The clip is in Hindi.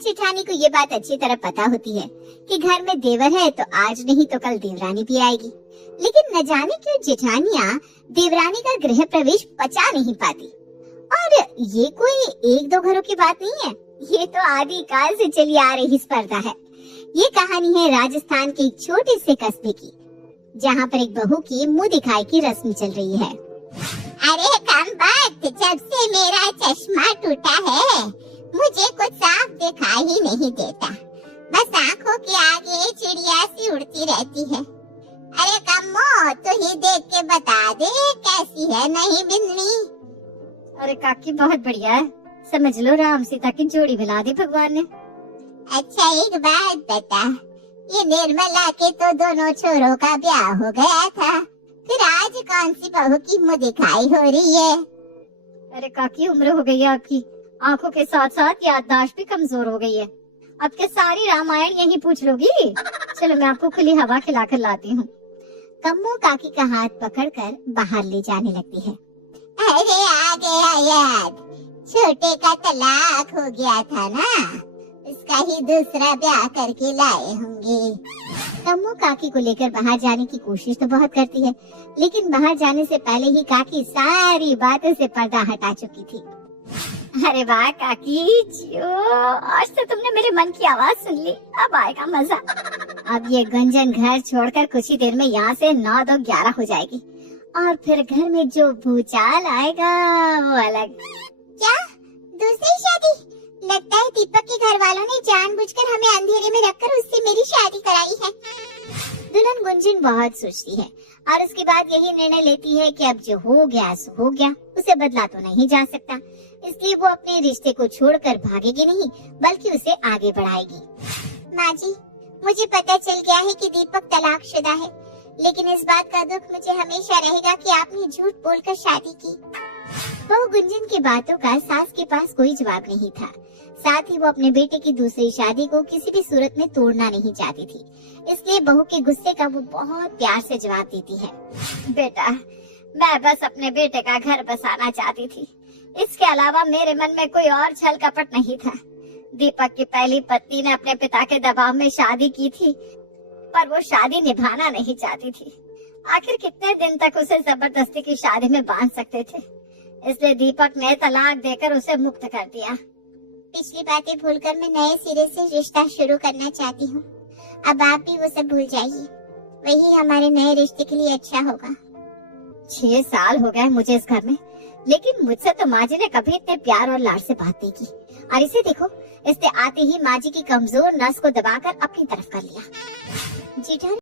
जेठानी को ये बात अच्छी तरह पता होती है कि घर में देवर है तो आज नहीं तो कल देवरानी भी आएगी, लेकिन न जाने क्यों जेठानियाँ देवरानी का गृह प्रवेश पचा नहीं पाती। और ये कोई एक दो घरों की बात नहीं है, ये तो आदि काल से चली आ रही स्पर्धा है। ये कहानी है राजस्थान के एक छोटे से कस्बे की, जहाँ पर एक बहू की मुंह दिखाई की रस्म चल रही है। अरे कमबख्त, जब से मेरा चश्मा टूटा है मुझे कुछ साफ दिखाई ही नहीं देता, बस आंखों के आगे चिड़िया सी उड़ती रहती है। अरे कम्मो, तू ही देख के बता दे कैसी है नई बिंदनी। अरे काकी बहुत बढ़िया है, समझ लो राम सीता की जोड़ी बना दी भगवान ने। अच्छा एक बात बता, ये निर्मला के तो दोनों छोरों का ब्याह हो गया था, फिर आज कौन सी बहू की मुँह दिखाई हो रही है? अरे काकी उम्र हो गई है आपकी, आंखों के साथ साथ याददाश्त भी कमजोर हो गई है। अब के सारी रामायण यही पूछ लोगी? चलो मैं आपको खुली हवा खिलाकर लाती हूँ। कम्मो काकी का हाथ पकड़कर बाहर ले जाने लगती है। अरे आ गया याद, छोटे का तलाक हो गया था ना, इसका ही दूसरा ब्याह करके लाए होंगे। कम्मो काकी को लेकर बाहर जाने की कोशिश तो बहुत करती है, लेकिन बाहर जाने से पहले ही काकी सारी बातों से पर्दा हटा चुकी थी। अरे वाह काकी जियो, आज तो तुमने मेरे मन की आवाज सुन ली, अब आएगा मजा। अब ये गंजन घर छोड़कर कुछ ही देर में यहाँ से 9 2 11 हो जाएगी, और फिर घर में जो भूचाल आएगा वो अलग। क्या दूसरी शादी? लगता है दीपक के घर वालों ने जानबूझकर हमें अंधेरे में रखकर उससे मेरी शादी कराई है। दुल्हन गुंजन बहुत सोचती है और उसके बाद यही निर्णय लेती है कि अब जो हो गया सो हो गया, उसे बदला तो नहीं जा सकता, इसलिए वो अपने रिश्ते को छोड़कर भागेगी नहीं बल्कि उसे आगे बढ़ाएगी। माँ जी, मुझे पता चल गया है कि दीपक तलाकशुदा है, लेकिन इस बात का दुख मुझे हमेशा रहेगा कि आपने झूठ बोलकर शादी की। बहू गुंजन की बातों का सास के पास कोई जवाब नहीं था, साथ ही वो अपने बेटे की दूसरी शादी को किसी भी सूरत में तोड़ना नहीं चाहती थी, इसलिए बहू के गुस्से का वो बहुत प्यार से जवाब देती है। बेटा, मैं बस अपने बेटे का घर बसाना चाहती थी, इसके अलावा मेरे मन में कोई और छल कपट नहीं था। दीपक की पहली पत्नी ने अपने पिता के दबाव में शादी की थी, पर वो शादी निभाना नहीं चाहती थी। आखिर कितने दिन तक उसे जबरदस्ती की शादी में बांध सकते थे, इसलिए दीपक ने तलाक देकर उसे मुक्त कर दिया। पिछली बातें भूलकर मैं नए सिरे से रिश्ता शुरू करना चाहती हूँ। अब आप भी वो सब भूल जाइए, वही हमारे नए रिश्ते के लिए अच्छा होगा। 6 साल हो गए मुझे इस घर में, लेकिन मुझसे तो माँ जी ने कभी इतने प्यार और लाड से बात नहीं की, और इसे देखो, इसने आते ही माँ जी की कमजोर नस को दबाकर अपनी तरफ कर लिया। जेठानी